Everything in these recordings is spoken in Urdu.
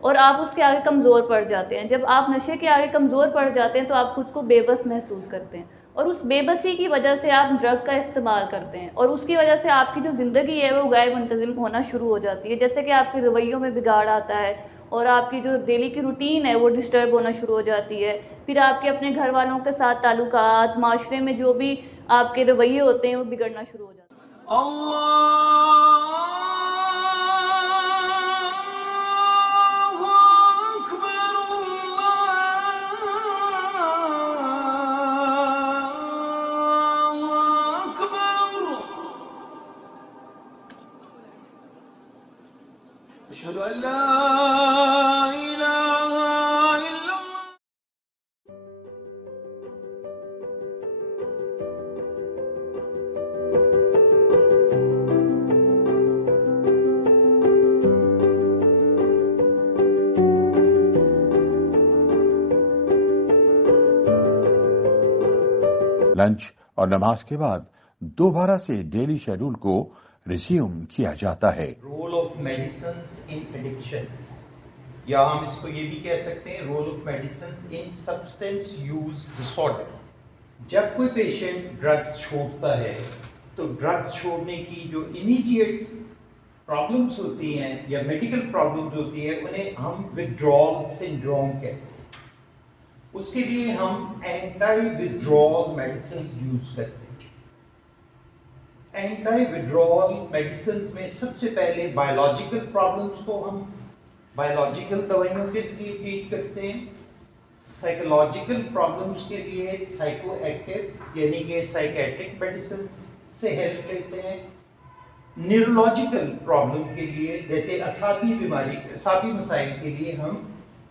اور آپ اس کے آگے کمزور پڑ جاتے ہیں. جب آپ نشے کے آگے کمزور پڑ جاتے ہیں تو آپ خود کو بے بس محسوس کرتے ہیں, اور اس بے بسی کی وجہ سے آپ ڈرگ کا استعمال کرتے ہیں, اور اس کی وجہ سے آپ کی جو زندگی ہے وہ غیر منتظم ہونا شروع ہو جاتی ہے. جیسے کہ آپ کے رویوں میں بگاڑ آتا ہے, اور آپ کی جو ڈیلی کی روٹین ہے وہ ڈسٹرب ہونا شروع ہو جاتی ہے. پھر آپ کے اپنے گھر والوں کے ساتھ تعلقات, معاشرے میں جو بھی آپ کے رویے ہوتے ہیں وہ بگڑنا شروع ہو جاتے ہیں. أشهد أن لا إله إلا الله. لنچ اور نماز کے بعد دوبارہ سے ڈیلی شیڈول کو ریزیوم کیا جاتا ہے. Role of medicines in addiction, یا ہم اس کو یہ بھی کہہ سکتے ہیں role of medicines in substance use disorder. جب کوئی پیشنٹ ڈرگس چھوڑتا ہے تو ڈرگس چھوڑنے کی جو امیڈیٹ پرابلمس ہوتی ہیں یا میڈیکل پرابلمس ہوتی ہیں انہیں ہم وتھڈرال سنڈروم کہتے ہیں. اس کے لیے ہم اینٹائی وتھڈرال میڈیسن یوز کرتے ہیں. اینٹائی وتھڈرال میڈیسنز میں سب سے پہلے بایولوجیکل پرابلمس کو ہم بایولوجیکل دوائیوں کے لیے ٹریٹ کرتے ہیں. سائیکولوجیکل پرابلمس کے لیے سائیکو ایکٹیو یعنی کہ سائیکیٹرک میڈیسنز سے ہیلپ لیتے ہیں. نیورولوجیکل پرابلم کے لیے جیسے اعصابی بیماری, اعصابی مسائل کے لیے ہم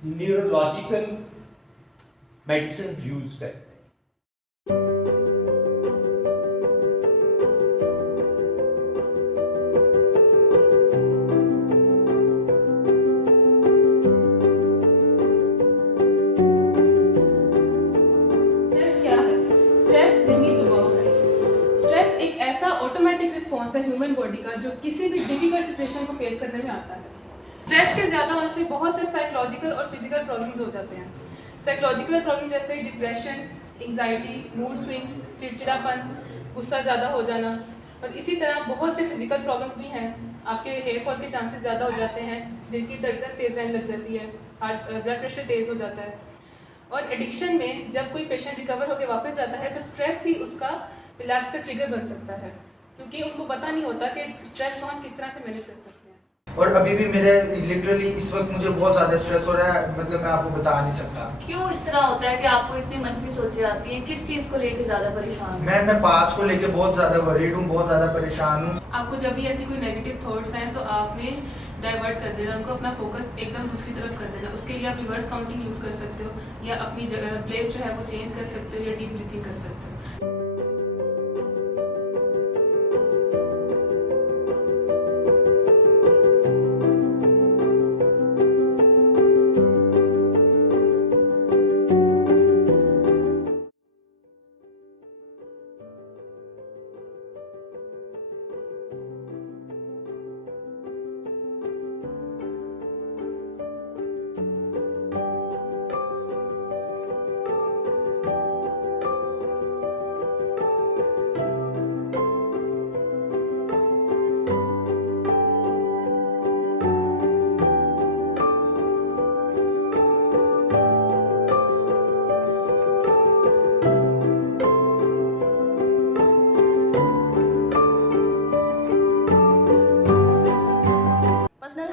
نیورولوجیکل میڈیسنز یوز کرتے ہیں. ہیومن باڈی کا جو کسی بھی ڈیفیکلٹ سچویشن کو فیس کرنے میں آتا ہے. اسٹریس کے زیادہ ہونے سے بہت سے سائیکولوجیکل اور فزیکل پرابلمز ہو جاتے ہیں. سائیکولوجیکل پرابلم جیسے ڈپریشن, انگزائٹی, موڈ سوئنگس, چڑچڑاپن, غصہ زیادہ ہو جانا, اور اسی طرح بہت سے فزیکل پرابلمس بھی ہیں. آپ کے ہیئر فال کے چانسز زیادہ ہو جاتے ہیں, دل کی دھڑکن تیز رہنے لگ جاتی ہے, بلڈ پریشر تیز ہو جاتا ہے. اور ایڈکشن میں جب کوئی پیشنٹ ریکور ہو کے واپس جاتا ہے تو اسٹریس ہی اس کا ریلیپس کا ٹریگر بن سکتا ہے, کیونکہ ان کو پتہ نہیں ہوتا کہ اسٹریس کو ہم کس طرح سے مینیج کر سکتے ہیں. اور ابھی بھی میرے لٹرلی اس وقت مجھے بہت زیادہ اسٹریس ہو رہا ہے, مطلب میں آپ کو بتا نہیں سکتا. کیوں اس طرح ہوتا ہے کہ آپ کو اتنی منفی سوچیں آتی ہیں؟ کس چیز کو لے کے زیادہ پریشان ہیں؟ میں پاس کو لے کے بہت زیادہ وریڈ ہوں, بہت زیادہ پریشان ہوں. آپ کو جب بھی ایسی کوئی نیگیٹو تھاٹس ہیں تو آپ نے ڈائیورٹ کر دینا, ان کو اپنا فوکس ایک دم دوسری طرف کر دینا. اس کے لیے آپ ریورس کاؤنٹنگ یوز کر سکتے ہو, یا اپنی پلیس جو ہے وہ چینج کر سکتے ہو, یا ڈیپ بریتھنگ کر سکتے ہو.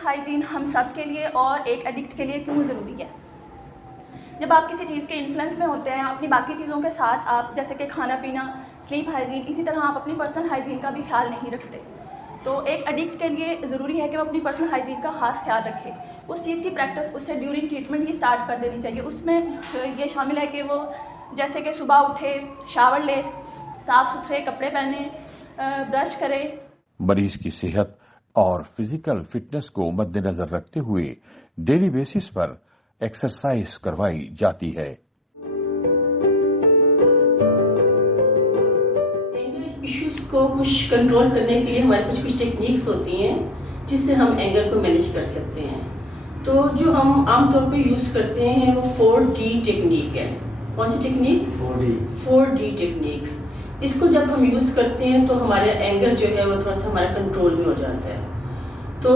ہائیجین ہم سب کے لیے اور ایک ایڈکٹ کے لیے کیوں ضروری ہے؟ جب آپ کسی چیز کے انفلوئنس میں ہوتے ہیں اپنی باقی چیزوں کے ساتھ, آپ جیسے کہ کھانا پینا, سلیپ ہائیجین, اسی طرح آپ اپنی پرسنل ہائیجین کا بھی خیال نہیں رکھتے. تو ایک ایڈکٹ کے لیے ضروری ہے کہ وہ اپنی پرسنل ہائیجین کا خاص خیال رکھے. اس چیز کی پریکٹس اس سے ڈیورنگ ٹریٹمنٹ ہی اسٹارٹ کر دینی چاہیے. اس میں یہ شامل ہے کہ وہ جیسے کہ صبح اٹھے, شاور لے, صاف ستھرے کپڑے پہنے, برش کرے. مریض کی صحت اور فزیکل فٹنس کو مد نظر رکھتے ہوئے ڈیلی بیسس پر ایکسرسائز کروائی جاتی ہے. اینگر ایشوز کو کچھ کنٹرول کرنے کے لیے ہمارے کچھ ٹیکنیکس ہوتی ہیں جس سے ہم اینگر کو مینیج کر سکتے ہیں. تو جو ہم عام طور پہ یوز کرتے ہیں وہ 4D ٹیکنیک ہے. کون سی ٹیکنیک؟ 4D techniques. اس کو جب ہم یوز کرتے ہیں تو ہمارا اینگر جو ہے وہ تھوڑا سا ہمارا کنٹرول میں ہو جاتا ہے. تو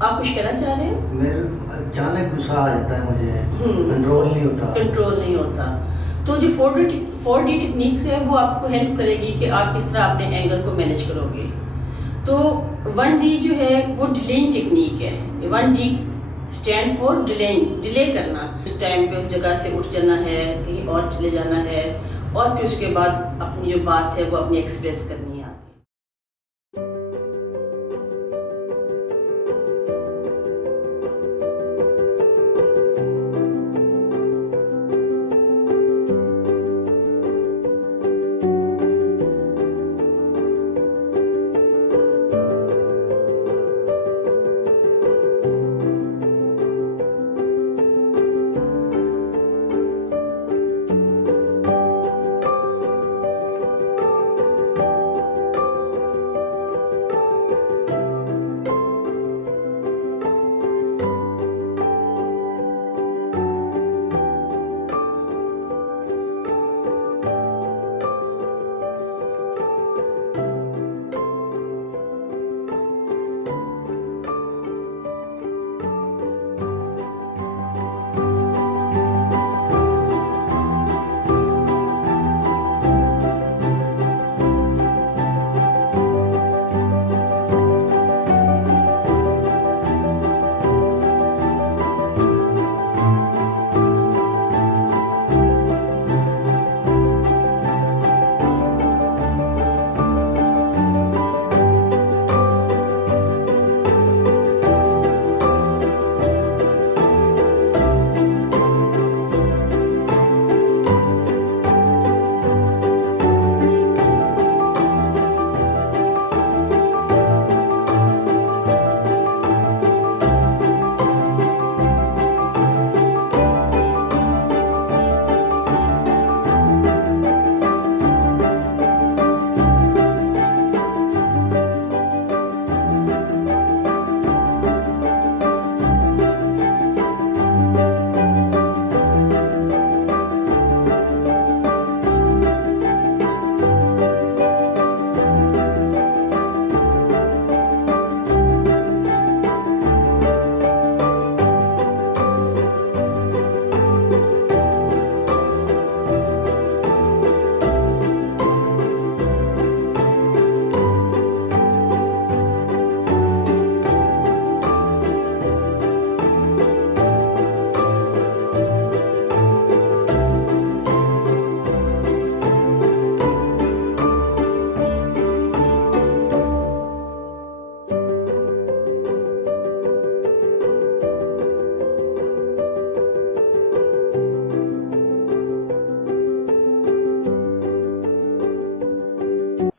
آپ کچھ کہنا چاہ رہے ہیں؟ میرے اچانک غصہ آ جاتا ہے مجھے، کنٹرول نہیں ہوتا. تو جو 4D ٹیکنیکس ہے وہ آپ کو ہیلپ کرے گی کہ آپ کس طرح اپنے اینگر کو مینیج کرو گے. تو 1D جو ہے وہ ڈیلینگ ٹیکنیک ہے. 1D stand for dealing, delay کرنا. اس ٹائم پہ اس جگہ سے اٹھ جانا ہے، کہیں اور چلے جانا ہے، اور پھر اس کے بعد اپنی جو بات ہے وہ اپنی ایکسپریس کرنی ہے.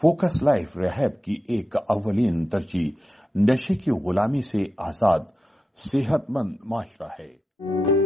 فوکس لائف ریہاب کی ایک اولین ترجیح نشے کی غلامی سے آزاد صحت مند معاشرہ ہے.